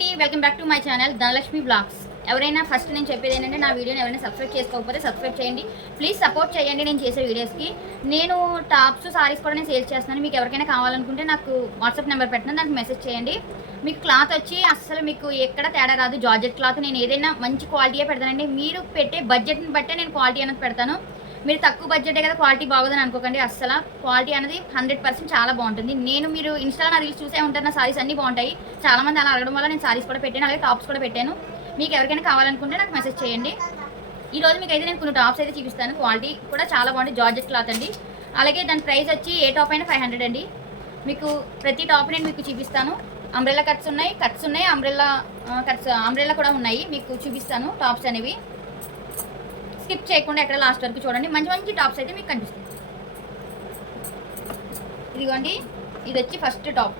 అండి, welcome back to my channel Dhanalakshmi blogs. ఎవరైనా first నేను చెప్పేది ఏంటంటే నా వీడియోని ఎవరైనా సబ్స్క్రైబ్ చేసుకోకపోతే సబ్స్క్రైబ్ చేయండి. ప్లీజ్ సపోర్ట్ చేయండి నేను చేసే వీడియోస్కి. నేను టాప్స్ సారీస్ కూడా నేను సేల్ చేస్తున్నాను. మీకు ఎవరికైనా కావాలనుకుంటే నాకు వాట్సాప్ నెంబర్ పెట్టిన దానికి మెసేజ్ చేయండి. మీకు క్లాత్ వచ్చి అస్సలు మీకు ఎక్కడ తేడా రాదు. జార్జెట్ క్లాత్ నేను ఏదైనా మంచి క్వాలిటీయే పెడతానండి. మీరు పెట్టే బడ్జెట్ని బట్టే నేను క్వాలిటీ అనేది పెడతాను. మీరు తక్కువ బడ్జెటే కదా క్వాలిటీ బాగోదని అనుకోకండి. అస్సలు క్వాలిటీ అనేది 100% చాలా బాగుంటుంది. మీరు ఇన్స్టాలో నా రీల్స్ చూసే ఉంటారు. నా సారీస్ అన్నీ బాగుంటాయి. చాలామంది అలా అడగడం వల్ల నేను సారీస్ కూడా పెట్టాను, అలాగే టాప్స్ కూడా పెట్టాను. మీకు ఎవరికైనా కావాలనుకుంటే నాకు మెసేజ్ చేయండి. ఈరోజు మీకు అయితే నేను కొన్ని టాప్స్ అయితే చూపిస్తాను. క్వాలిటీ కూడా చాలా బాగుంది. జార్జెట్ క్లాత్ అండి. అలాగే దాని ప్రైస్ వచ్చి ఏ టాప్ అయినా 500 అండి. మీకు ప్రతి టాప్ నేను మీకు చూపిస్తాను. అంబ్రెల్లా కట్స్ ఉన్నాయి, అంబ్రెల్లా కూడా ఉన్నాయి. మీకు చూపిస్తాను టాప్స్ అనేవి. స్కిప్ చేయకుండా ఎక్కడ లాస్ట్ వరకు చూడండి. మంచి మంచి టాప్స్ అయితే మీకు కనిపిస్తుంది. ఇదిగోండి, ఇది వచ్చి ఫస్ట్ టాప్.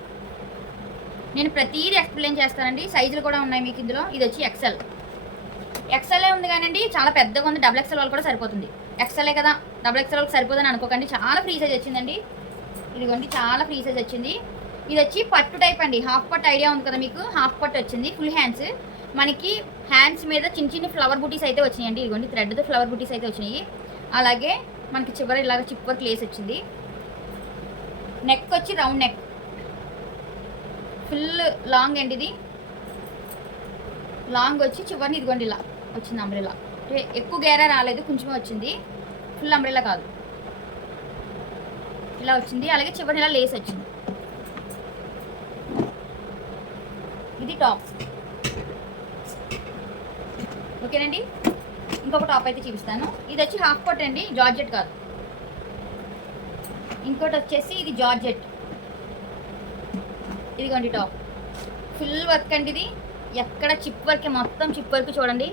నేను ప్రతిదీ ఎక్స్ప్లెయిన్ చేస్తానండి. సైజులు కూడా ఉన్నాయి మీకు ఇందులో. ఇది వచ్చి ఎక్సెల్ఏ ఉంది కానండి, చాలా పెద్దగా ఉంది. డబుల్ ఎక్సెల్ వాళ్ళు కూడా సరిపోతుంది. ఎక్సెల్ఏ కదా, డబుల్ ఎక్సెల్ వాళ్ళకి సరిపోదని అనుకోకండి. చాలా ఫ్రీ సైజ్ వచ్చిందండి. ఇదిగోండి, చాలా ఫ్రీ సైజ్ వచ్చింది. ఇది వచ్చి పట్టు టైప్ అండి. హాఫ్ పట్టు ఐడియా ఉంది కదా మీకు, హాఫ్ పట్టు వచ్చింది. Full hands. మనకి హ్యాండ్స్ మీద చిన్న చిన్న ఫ్లవర్ బూటీస్ అయితే వచ్చినాయండి. ఇదిగోండి, థ్రెడ్తో ఫ్లవర్ బూటీస్ అయితే వచ్చినాయి. అలాగే మనకి చివరి ఇలాగ చిప్ వర్క్ లేస్ వచ్చింది. నెక్ వచ్చి రౌండ్ నెక్, ఫుల్ లాంగ్ అండి. ఇది లాంగ్ వచ్చి చివరిని ఇదిగోండి ఇలా వచ్చింది అంబ్రెల్లా. అంటే ఎక్కువ గేరా రాలేదు, కొంచెమే వచ్చింది. ఫుల్ అంబ్రెల్లా కాదు, ఇలా వచ్చింది. అలాగే చివరిని ఇలా లేస్ వచ్చింది. ఇది టాప్. ఓకేనండి, ఇంకొక టాప్ అయితే చూపిస్తాను. ఇది వచ్చి హాఫ్ కోట్ అండి, జార్జెట్ కాదు. ఇంకోటి వచ్చేసి ఇది జార్జెట్. ఇదిగోండి టాప్, ఫుల్ వర్క్ అండి. ఇది ఎక్కడ చిప్ వర్క్, మొత్తం చిప్ వర్క్ చూడండి.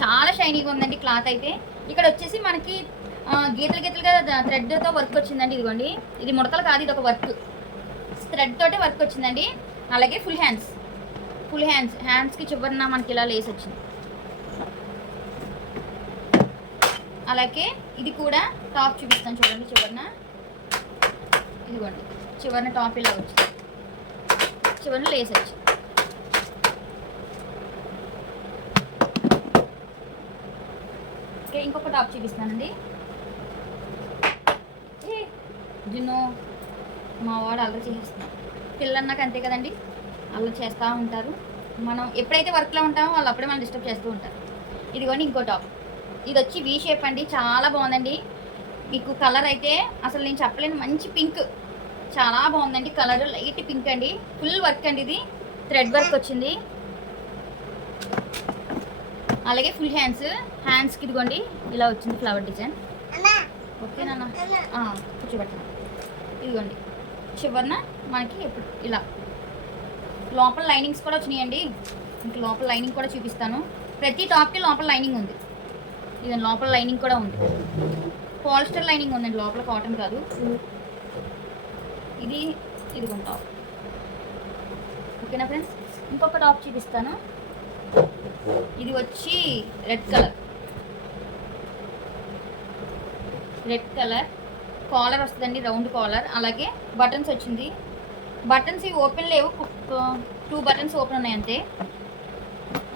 చాలా షైనీగా ఉందండి క్లాత్ అయితే. ఇక్కడ వచ్చేసి మనకి గీతలుగా థ్రెడ్తో వర్క్ వచ్చిందండి. ఇదిగోండి, ఇది ముడతలు కాదు, ఇది ఒక వర్క్, థ్రెడ్ తోటే వర్క్ వచ్చిందండి. అలాగే ఫుల్ హ్యాండ్స్కి చివరిన మనకి ఇలా లేస్ వచ్చింది. అలాగే ఇది కూడా టాప్ చూపిస్తాను చూడండి. ఇదిగోండి, చివరిన టాప్ ఇలా వచ్చింది, చివరిన లేస్ వచ్చి. ఓకే, ఇంకొక టాప్ చూపిస్తానండి. జున్ను మా వాడు అల్లరి చేసేస్తున్నాడు. పిల్లన్నాక అంతే కదండి, అల్లరి చేస్తూ ఉంటారు. మనం ఎప్పుడైతే వర్క్లో ఉంటామో వాళ్ళు అప్పుడే మనం డిస్టర్బ్ చేస్తూ ఉంటారు. ఇదిగోండి ఇంకో టాప్. ఇది వచ్చి వీ షేప్ అండి, చాలా బాగుందండి. మీకు కలర్ అయితే అసలు నేను చెప్పలేను, మంచి పింక్, చాలా బాగుందండి కలర్. లైట్ పింక్ అండి, ఫుల్ వర్క్ అండి. ఇది థ్రెడ్ వర్క్ వచ్చింది. అలాగే ఫుల్ హ్యాండ్స్కి ఇదిగోండి ఇలా వచ్చింది ఫ్లవర్ డిజైన్. ఓకేనా, కూర్చోబెట్టాను. ఇదిగోండి, చివరిన మనకి ఇప్పుడు ఇలా లోపల లైనింగ్స్ కూడా వచ్చినాయండి. ఇంక లోపల లైనింగ్ కూడా చూపిస్తాను. ప్రతి టాప్కి లోపల లైనింగ్ ఉంది. ఇది లోపల లైనింగ్ కూడా ఉంది, పాలిస్టర్ లైనింగ్ ఉందండి, లోపల కాటన్ కాదు. ఇది టాప్. ఓకేనా ఫ్రెండ్స్, ఇంకొక టాప్ చూపిస్తాను. ఇది వచ్చి రెడ్ కలర్ కాలర్ వస్తుందండి, రౌండ్ కాలర్. అలాగే బటన్స్ వచ్చింది. బటన్స్ ఇవి ఓపెన్ లేవు, 2 బటన్స్ ఓపెన్ ఉన్నాయి అంతే.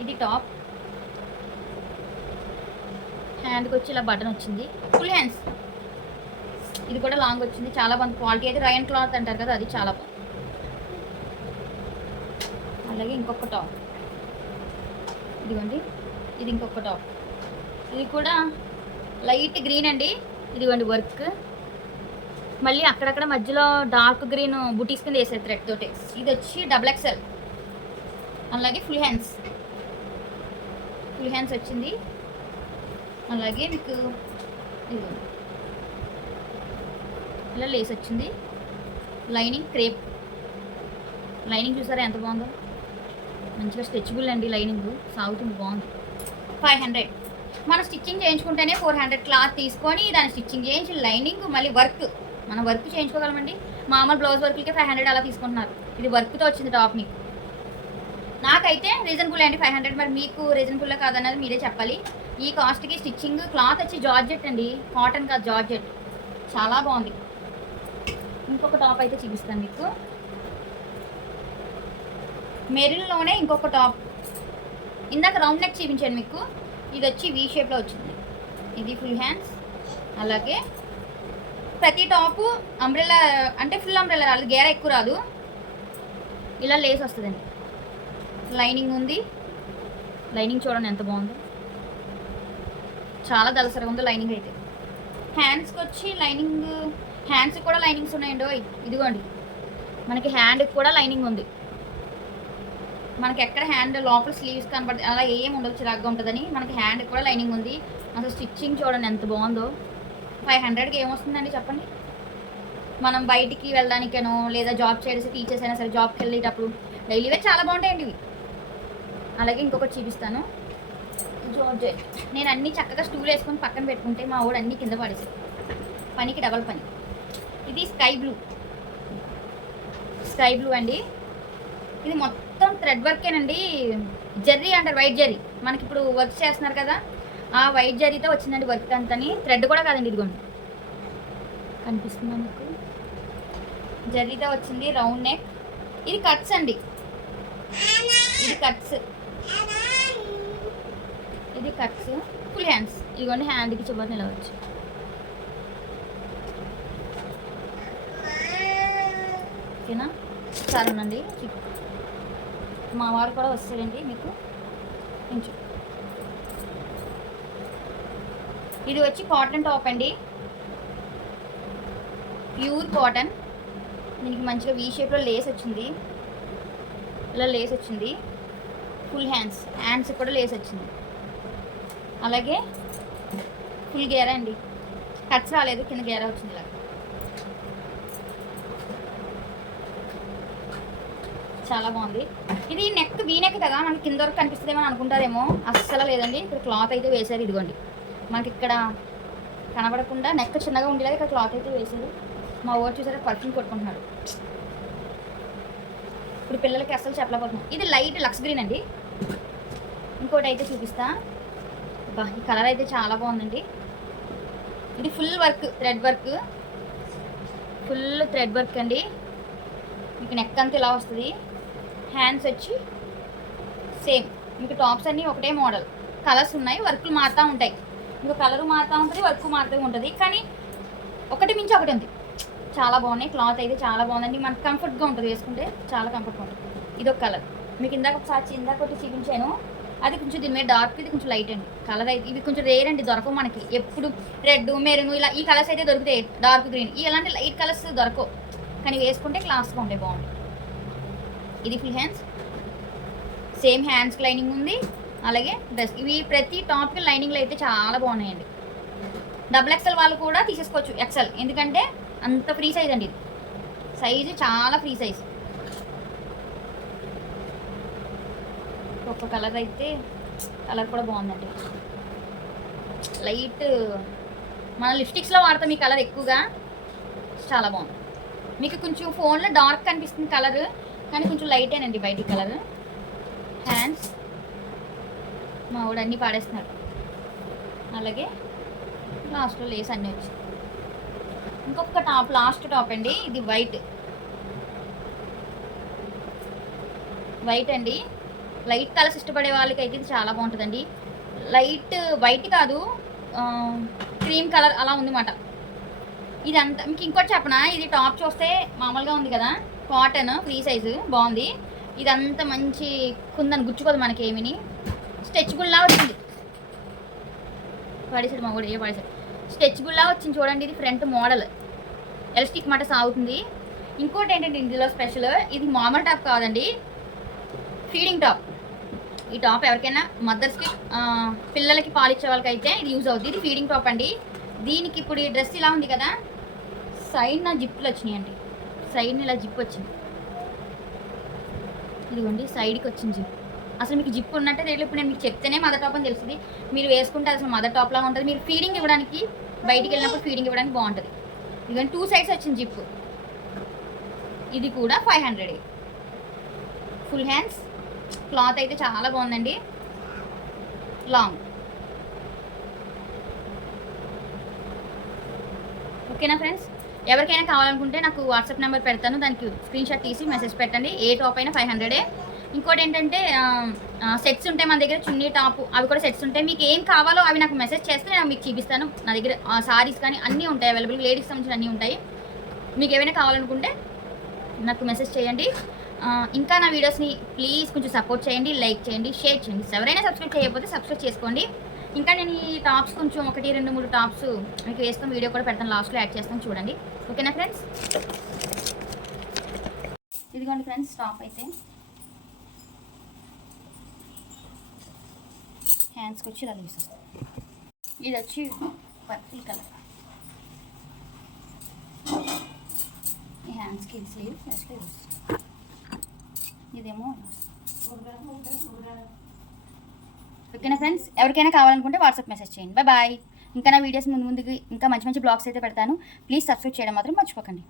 ఇది టాప్. హ్యాండ్కి వచ్చి ఇలా బటన్ వచ్చింది. Full hands. ఇది కూడా లాంగ్ వచ్చింది. చాలా బాగుంది క్వాలిటీ అయితే. రయన్ క్లాత్ అంటారు కదా, అది చాలా బాగుంది. అలాగే ఇంకొక టాప్. ఇదిగోండి, ఇది ఇంకొక టాప్. ఇది కూడా లైట్ గ్రీన్ అండి. ఇదిగోండి వర్క్, మళ్ళీ అక్కడక్కడ మధ్యలో డార్క్ గ్రీన్ బుటీస్ కింద వేసారు థ్రెడ్ తోటి. ఇది వచ్చి డబుల్ ఎక్సెల్. అలాగే ఫుల్ హ్యాండ్స్ వచ్చింది. అలాగే మీకు ఇలా లేస్ వచ్చింది. లైనింగ్ క్రేప్ లైనింగ్ చూసారా ఎంత బాగుందో, మంచిగా స్ట్రెచబుల్ అండి. లైనింగ్ సాగుతుంది, బాగుంది. 500. మనం స్టిచ్చింగ్ చేయించుకుంటేనే 400 క్లాత్ తీసుకొని దాన్ని స్టిచ్చింగ్ చేయించి లైనింగ్ మళ్ళీ మనం వర్క్ చేయించుకోగలమండి. మామూలు బ్లౌజ్ వర్క్లకే 500 అలా తీసుకుంటున్నారు. ఇది వర్క్తో వచ్చింది టాప్. మీకు నాకైతే రీజనబుల్ అండి 500. మరి మీకు రీజనబుల్లో కాదన్నది మీరే చెప్పాలి. ఈ కాస్ట్కి స్టిచ్చింగ్ క్లాత్ వచ్చి జార్జెట్ అండి, కాటన్ కాదు, జార్జెట్. చాలా బాగుంది. ఇంకొక టాప్ అయితే చూపిస్తాను మీకు. మెరూన్లోనే ఇంకొక టాప్, ఇందాక రౌండ్ నెక్ చూపించాను మీకు, ఇది వచ్చి వీ షేప్లో వచ్చింది. ఇది ఫుల్ హ్యాండ్స్. అలాగే ప్రతి టాపు అంబ్రెల్లా, అంటే ఫుల్ అంబ్రెల్లా రాదు, గేర ఎక్కువ రాదు, ఇలా లేస్ వస్తుందండి. లైనింగ్ ఉంది, లైనింగ్ చూడండి ఎంత బాగుందో, చాలా దలసరిగా ఉందో లైనింగ్ అయితే. హ్యాండ్స్కి వచ్చి లైనింగ్, హ్యాండ్స్కి కూడా లైనింగ్స్ ఉన్నాయండి. ఇదిగోండి మనకి హ్యాండ్కి కూడా లైనింగ్ ఉంది. మనకి ఎక్కడ హ్యాండ్ లోపల స్లీవ్స్ కనబడుతుంది అలా ఏం ఉండదు, చిరాగ్గా ఉంటుందని మనకి హ్యాండ్కి కూడా లైనింగ్ ఉంది. అసలు స్టిచ్చింగ్ చూడండి ఎంత బాగుందో. 500కి ఏమొస్తుందండి చెప్పండి? మనం బయటికి వెళ్ళడానికేనో లేదా జాబ్ చేసి టీచర్స్ అయినా సరే జాబ్కి వెళ్ళేటప్పుడు డైలీ వేర్ చాలా బాగుంటాయండి ఇవి. అలాగే ఇంకొకటి చూపిస్తాను, జార్జెట్. నేను అన్నీ చక్కగా స్టూల్ వేసుకొని పక్కన పెట్టుకుంటే మా వాడు అన్నీ కింద పడేసాడు, పనికి డబల్ పని. ఇది స్కై బ్లూ అండి. ఇది మొత్తం థ్రెడ్ వర్కేనండి, జర్రీ అంటారు, వైట్ జర్రీ. మనకి ఇప్పుడు వర్క్ చేస్తున్నారు కదా, ఆ వైట్ జరీతో వచ్చిందండి వర్క్ అంతని. థ్రెడ్ కూడా కాదండి, ఇదిగోండి కనిపిస్తుందా మీకు, జరీతో వచ్చింది. Round neck. ఇది కట్స్ అండి, ఇది కట్స్, ఇది కట్స్. Full hands. ఇదిగోండి హ్యాండ్కి చివరిని ఇలా వచ్చు. ఓకేనా, సరేనండి. మా వాడు కూడా వస్తాడండి మీకు కొంచెం. ఇది వచ్చి కాటన్ టాప్ అండి, ప్యూర్ కాటన్. దీనికి మంచిగా వీ షేప్లో లేస్ వచ్చింది, ఇలా లేస్ వచ్చింది. ఫుల్ హ్యాండ్స్ కూడా లేస్ వచ్చింది. అలాగే ఫుల్ గేరా అండి, కట్స్ రాలేదు, కింద గేరా వచ్చింది. ఇలా చాలా బాగుంది. ఇది నెక్ వీ నెక్ కదా, మనకి కింద వరకు కనిపిస్తుందేమో అనుకుంటారేమో, అస్సలు లేదండి. ఇక్కడ క్లాత్ అయితే వేశారు, ఇదిగోండి మనకి ఇక్కడ కనబడకుండా నెక్ చిన్నగా ఉండేలాగా ఇక్కడ క్లాత్ అయితే వేశారు. మా ఊరు చూసారా పర్ఫ్యూమ్ కొట్టుకుంటున్నాడు. ఇప్పుడు పిల్లలకి అస్సలు చెప్పలేకపోతున్నాం. ఇది లైట్ లక్స్ గ్రీన్ అండి. ఇంకోటి అయితే చూపిస్తా, ఈ కలర్ అయితే చాలా బాగుందండి. ఇది full work, thread work, full thread work అండి. మీకు నెక్ అంతా ఇలా వస్తుంది. హ్యాండ్స్ వచ్చి సేమ్, మీకు టాప్స్ అన్నీ ఒకటే మోడల్, కలర్స్ ఉన్నాయి, వర్క్లు మారుతూ ఉంటాయి. ఇంకో కలరు మారుతూ ఉంటుంది, వర్క్ మారుతూ ఉంటుంది, కానీ ఒకటి మించి ఒకటి ఉంది. చాలా బాగున్నాయి. క్లాత్ అయితే చాలా బాగుందండి, మనకు కంఫర్ట్గా ఉంటుంది, వేసుకుంటే చాలా కంఫర్ట్గా ఉంటుంది. ఇది ఒక కలర్, మీకు ఇందాక ఒకటి చూపించాను, అది కొంచెం దీని మీద డార్క్, ఇది కొంచెం లైట్ అండి. కలర్ అయితే ఇది కొంచెం రేర్ అండి, దొరకవు మనకి. ఎప్పుడు రెడ్, మెరూన్ ఇలా ఈ కలర్స్ అయితే దొరుకుతాయి, డార్క్ గ్రీన్, ఇలాంటి లైట్ కలర్స్ దొరకవు, కానీ వేసుకుంటే క్లాస్గా ఉంటాయి, బాగుంటాయి. ఇది ఫుల్ హ్యాండ్స్, సేమ్ హ్యాండ్స్కి లైనింగ్ ఉంది. అలాగే డ్రెస్, ఇవి ప్రతి టాప్కి లైనింగ్లు అయితే చాలా బాగున్నాయండి. XXL వాళ్ళు కూడా తీసేసుకోవచ్చు XL, ఎందుకంటే అంత ఫ్రీ సైజ్ అండి. ఇది సైజు చాలా ఫ్రీ సైజ్. ఒక్క కలర్ అయితే, కలర్ కూడా బాగుందండి, లైట్. మన లిప్స్టిక్స్లో వాడతాం ఈ కలర్ ఎక్కువగా, చాలా బాగుంది. మీకు కొంచెం ఫోన్లో డార్క్ కనిపిస్తుంది కలర్, కానీ కొంచెం లైటేనండి బయట కలర్. హ్యాండ్స్ మా వాడు అన్నీ పాడేస్తున్నాడు. అలాగే లాస్ట్లో లేస్ అన్నీ వచ్చాయి. ఇంకొక టాప్, లాస్ట్ టాప్ అండి. ఇది వైట్ అండి. లైట్ కలర్స్ ఇష్టపడే వాళ్ళకి అయితే ఇది చాలా బాగుంటుందండి. లైట్ వైట్ కాదు, క్రీమ్ కలర్ అలా ఉందన్నమాట. ఇదంతా మీకు ఇంకోటి చెప్పనా, ఇది టాప్ చూస్తే మామూలుగా ఉంది కదా, కాటన్ ఫ్రీ సైజు బాగుంది. ఇదంతా మంచి కుందని గుచ్చుకోదు మనకి, ఏమిని స్ట్రెచ్బుల్లా వచ్చింది. పడేసాడు మా కూడా, పడేసాడు. స్ట్రెచ్బుల్లా వచ్చింది చూడండి. ఇది ఫ్రంట్ మోడల్ ఎలాస్టిక్ మాట సాగుతుంది. ఇంకోటి ఏంటంటే ఇందులో స్పెషల్, ఇది మామూలు టాప్ కాదండి, ఫీడింగ్ టాప్. ఈ టాప్ ఎవరికైనా మదర్స్కి, పిల్లలకి పాలిచ్చే వాళ్ళకి అయితే ఇది యూజ్ అవుతుంది. ఇది ఫీడింగ్ టాప్ అండి. దీనికి ఇప్పుడు ఈ డ్రెస్ ఇలా ఉంది కదా, సైడ్న జిప్పులు వచ్చినాయండి, సైడ్ని ఇలా జిప్ వచ్చింది. ఇదిగోండి సైడ్కి వచ్చింది జిప్. అసలు మీకు జిప్ ఉన్నట్టే తెలియదు. ఇప్పుడు నేను మీకు చెప్తేనే మదర్ టాప్ అని తెలుస్తుంది, మీరు వేసుకుంటే అసలు మదర్ టాప్లా ఉంటుంది. మీరు ఫీడింగ్ ఇవ్వడానికి, బయటికి వెళ్ళినప్పుడు ఫీడింగ్ ఇవ్వడానికి బాగుంటుంది. ఇదిగోండి 2 సైడ్స్ వచ్చింది జిప్. ఇది కూడా 500. ఫుల్ హ్యాండ్స్, క్లాత్ అయితే చాలా బాగుందండి, లాంగ్. ఓకేనా ఫ్రెండ్స్, ఎవరికైనా కావాలనుకుంటే నాకు వాట్సాప్ నెంబర్ పెడతాను, దానికి స్క్రీన్ షాట్ తీసి మెసేజ్ పెట్టండి. ఏ టాప్ అయినా 500. ఇంకోటి ఏంటంటే సెట్స్ ఉంటాయి మన దగ్గర, చున్నీ టాపు అవి కూడా సెట్స్ ఉంటాయి. మీకు ఏం కావాలో అవి నాకు మెసేజ్ చేస్తే నేను మీకు చూపిస్తాను. నా దగ్గర సారీస్ కానీ అన్నీ ఉంటాయి అవైలబుల్, లేడీస్ సంబంధించిన అన్నీ ఉంటాయి. మీకు ఏమైనా కావాలనుకుంటే నాకు మెసేజ్ చేయండి. ఇంకా నా వీడియోస్ని ప్లీజ్ కొంచెం సపోర్ట్ చేయండి, లైక్ చేయండి, షేర్ చేయండి. ఎవరైనా సబ్స్క్రైబ్ చేయకపోతే సబ్స్క్రైబ్ చేసుకోండి. ఇంకా నేను ఈ టాప్స్ కొంచెం 1, 2, 3 టాప్స్ మీకు వేసుకొని వీడియో కూడా పెడతాను, లాస్ట్లో యాడ్ చేస్తాను చూడండి. ఓకేనా ఫ్రెండ్స్? ఇదిగోండి ఫ్రెండ్స్ టాప్ అయితే హ్యాండ్స్కి వచ్చి ఇలా తీసేస్తాం. ఇది వచ్చి పర్పుల్ కలర్, ఈ హ్యాండ్స్కి స్లీవ్ స్లీవ్స్, ఇదేమో. ఓకేనా ఫ్రెండ్స్? ఎవరికైనా కావాలనుకుంటే వాట్సాప్ మెసేజ్ చేయండి. బాయ్. ఇంకా నా వీడియోస్ ముందుకి ఇంకా మంచి మంచి బ్లాగ్స్ అయితే పెడతాను. ప్లీజ్ సబ్స్క్రైబ్ చేయడం మాత్రం మర్చిపోకండి.